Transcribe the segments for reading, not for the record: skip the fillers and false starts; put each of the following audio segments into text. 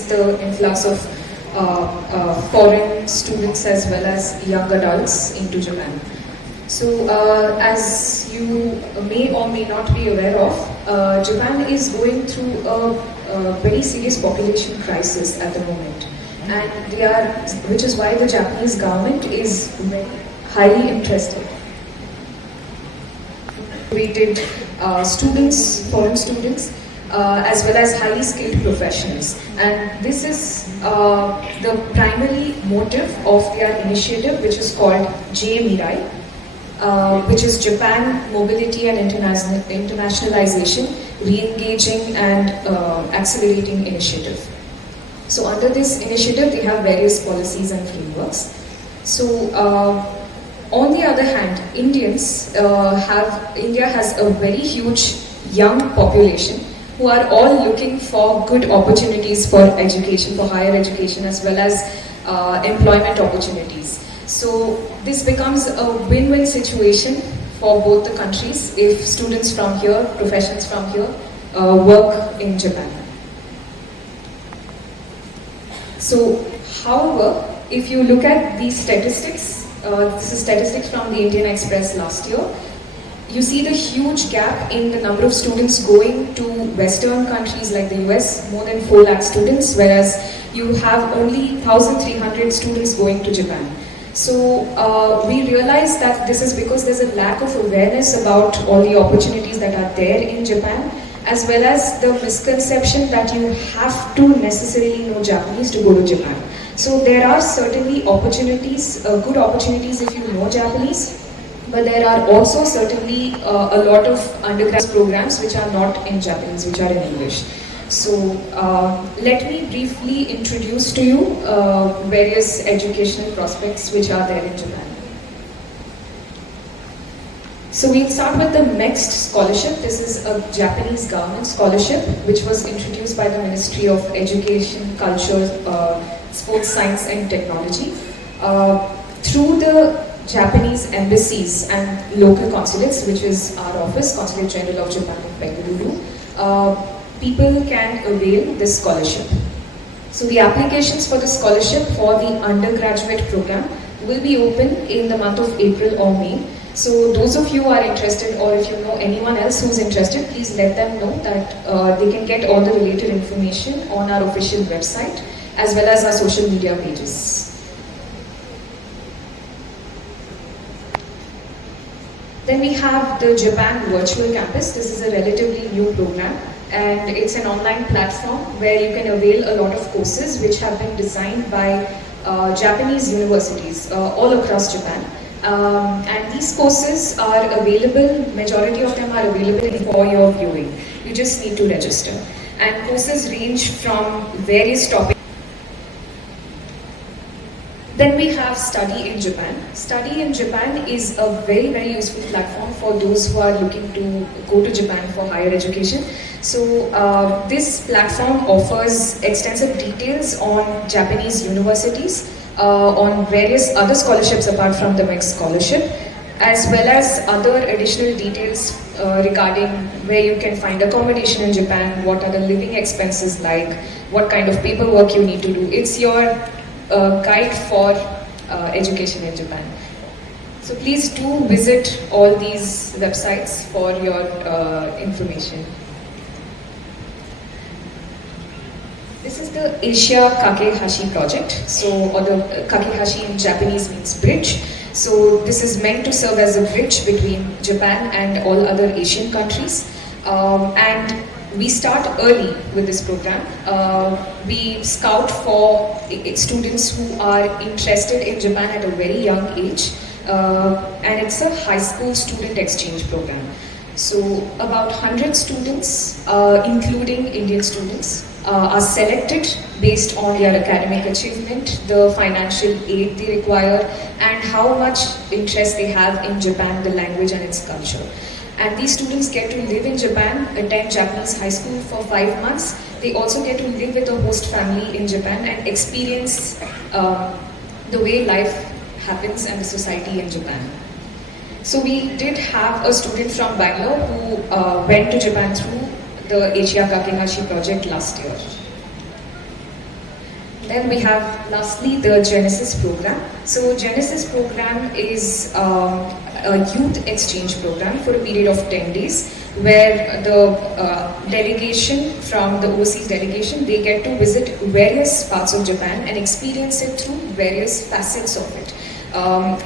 is the influx of foreign students as well as young adults into Japan. So, as you may or may not be aware of, Japan is going through a very serious population crisis at the moment, and which is why the Japanese government is very highly interested. We did students, foreign students, as well as highly skilled professionals, and this is the primary motive of their initiative, which is called J Mirai. Which is Japan Mobility and Internationalization Re-engaging and Accelerating Initiative. So under this initiative, they have various policies and frameworks. So on the other hand, India has a very huge young population who are all looking for good opportunities for education, for higher education, as well as employment opportunities. So this becomes a win-win situation for both the countries if students from here, professionals from here, work in Japan. So, however, if you look at these statistics, this is statistics from the Indian Express last year, you see the huge gap in the number of students going to Western countries like the US, more than 4 lakh students, whereas you have only 1,300 students going to Japan. So we realize that this is because there's a lack of awareness about all the opportunities that are there in Japan, as well as the misconception that you have to necessarily know Japanese to go to Japan. So there are certainly opportunities, good opportunities if you know Japanese, but there are also certainly a lot of undergraduate programs which are not in Japanese, which are in English. So let me briefly introduce to you various educational prospects which are there in Japan. So we'll start with the MEXT scholarship. This is a Japanese government scholarship which was introduced by the Ministry of Education, Culture, Sports Science and Technology. Through the Japanese embassies and local consulates, which is our office, Consulate General of Japan in Bengaluru, people can avail this scholarship. So the applications for the scholarship for the undergraduate program will be open in the month of April or May. So those of you who are interested, or if you know anyone else who's interested, please let them know that they can get all the related information on our official website as well as our social media pages. Then we have the Japan Virtual Campus. This is a relatively new program, and it's an online platform where you can avail a lot of courses which have been designed by Japanese universities all across Japan. And these courses are available, majority of them are available for your viewing. You just need to register. And courses range from various topics. Then we have Study in Japan. Study in Japan is a very, very useful platform for those who are looking to go to Japan for higher education. So this platform offers extensive details on Japanese universities, on various other scholarships apart from the MEXT scholarship, as well as other additional details regarding where you can find accommodation in Japan, what are the living expenses like, what kind of paperwork you need to do. It's your guide for education in Japan. So please do visit all these websites for your information. This is the Asia Kakehashi project. So, or the Kakehashi in Japanese means bridge. So this is meant to serve as a bridge between Japan and all other Asian countries. And we start early with this program. We scout for students who are interested in Japan at a very young age, and it's a high school student exchange program. So about 100 students, including Indian students, are selected based on their academic achievement, the financial aid they require, and how much interest they have in Japan, the language and its culture. And these students get to live in Japan, attend Japanese high school for 5 months. They also get to live with a host family in Japan and experience the way life happens and the society in Japan. So we did have a student from Bangalore who went to Japan through the Asia Kakehashi project last year. Then we have lastly the Genesis program. So Genesis program is a youth exchange program for a period of 10 days where the delegation from the overseas delegation, they get to visit various parts of Japan and experience it through various facets of it.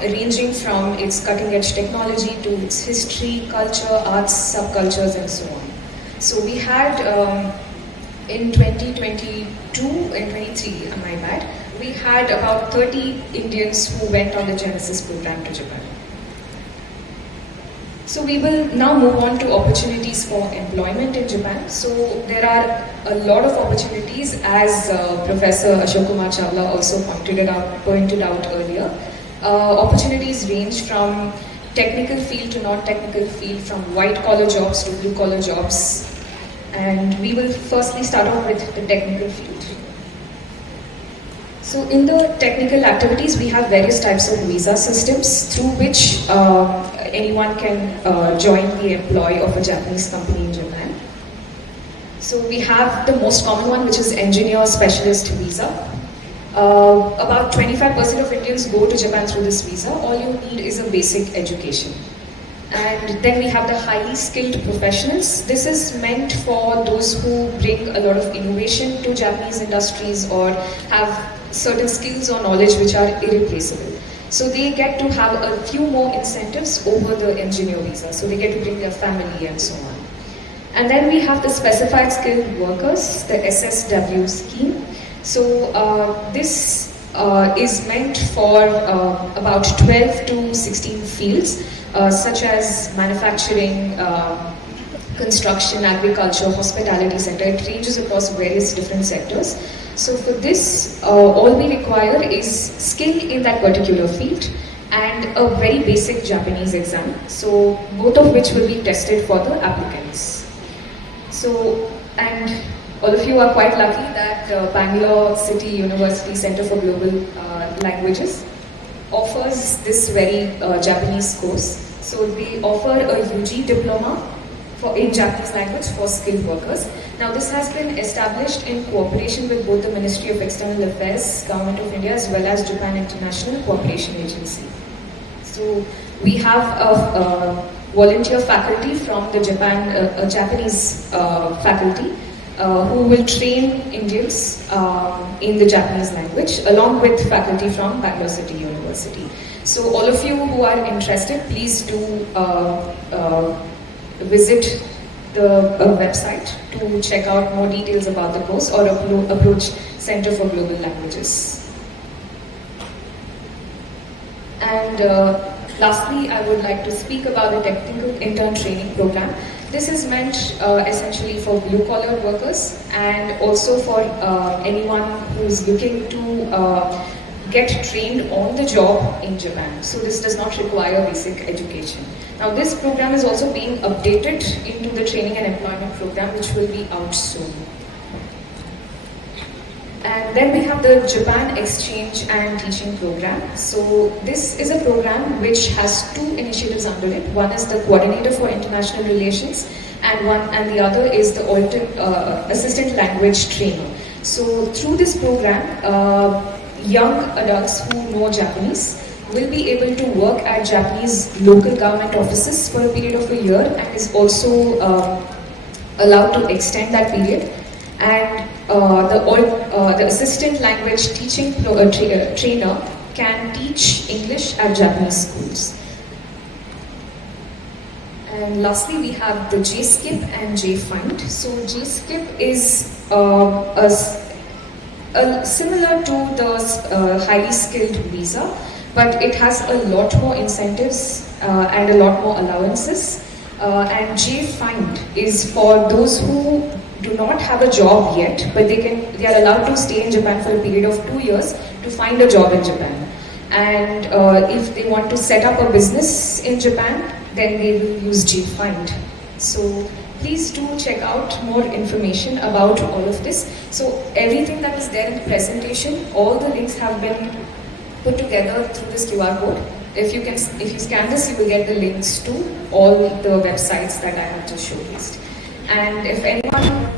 Ranging from its cutting edge technology to its history, culture, arts, subcultures and so on. So we had in 2022 and 23, my bad, we had about 30 Indians who went on the Genesis program to Japan. So we will now move on to opportunities for employment in Japan. So there are a lot of opportunities, as Professor Ashok Kumar Chawla also pointed out earlier. Opportunities range from technical field to non-technical field, from white-collar jobs to blue-collar jobs. And we will firstly start off with the technical field. So in the technical activities, we have various types of visa systems through which anyone can join the employ of a Japanese company in Japan. So we have the most common one, which is engineer specialist visa. About 25% of Indians go to Japan through this visa. All you need is a basic education. And then we have the highly skilled professionals. This is meant for those who bring a lot of innovation to Japanese industries or have certain skills or knowledge which are irreplaceable. So they get to have a few more incentives over the engineer visa. So they get to bring their family and so on. And then we have the specified skilled workers, the SSW scheme. So this is meant for about 12 to 16 fields, such as manufacturing, construction, agriculture, hospitality sector. It ranges across various different sectors. So for this, all we require is skill in that particular field and a very basic Japanese exam. So both of which will be tested for the applicants. So, and all of you are quite lucky that Bangalore City University Center for Global Languages offers this very Japanese course. So they offer a UG diploma in Japanese language for skilled workers. Now this has been established in cooperation with both the Ministry of External Affairs, Government of India, as well as Japan International Cooperation Agency. So we have a volunteer faculty from the Japanese faculty who will train Indians in the Japanese language, along with faculty from Bangalore City University. So all of you who are interested, please do visit the website to check out more details about the course or approach Center for Global Languages. And lastly, I would like to speak about the Technical Intern Training Program. This is meant essentially for blue-collar workers and also for anyone who is looking to get trained on the job in Japan. So this does not require basic education. Now this program is also being updated into the Training and Employment Program, which will be out soon. And then we have the Japan Exchange and Teaching Program. So this is a program which has two initiatives under it. One is the Coordinator for International Relations and the other is the Assistant Language Trainer. So through this program, young adults who know Japanese will be able to work at Japanese local government offices for a period of a year and is also allowed to extend that period. And the assistant language teaching trainer can teach English at Japanese schools. And lastly, we have the JSKIP and JFIND. So JSKIP is similar to the highly skilled visa, but it has a lot more incentives and a lot more allowances. And JFIND is for those who do not have a job yet, but they are allowed to stay in Japan for a period of 2 years to find a job in Japan. And if they want to set up a business in Japan, then they will use JFIND. So please do check out more information about all of this. So everything that is there in the presentation, all the links have been put together through this QR code. If you scan this, you will get the links to all the websites that I have just showcased. And if anyone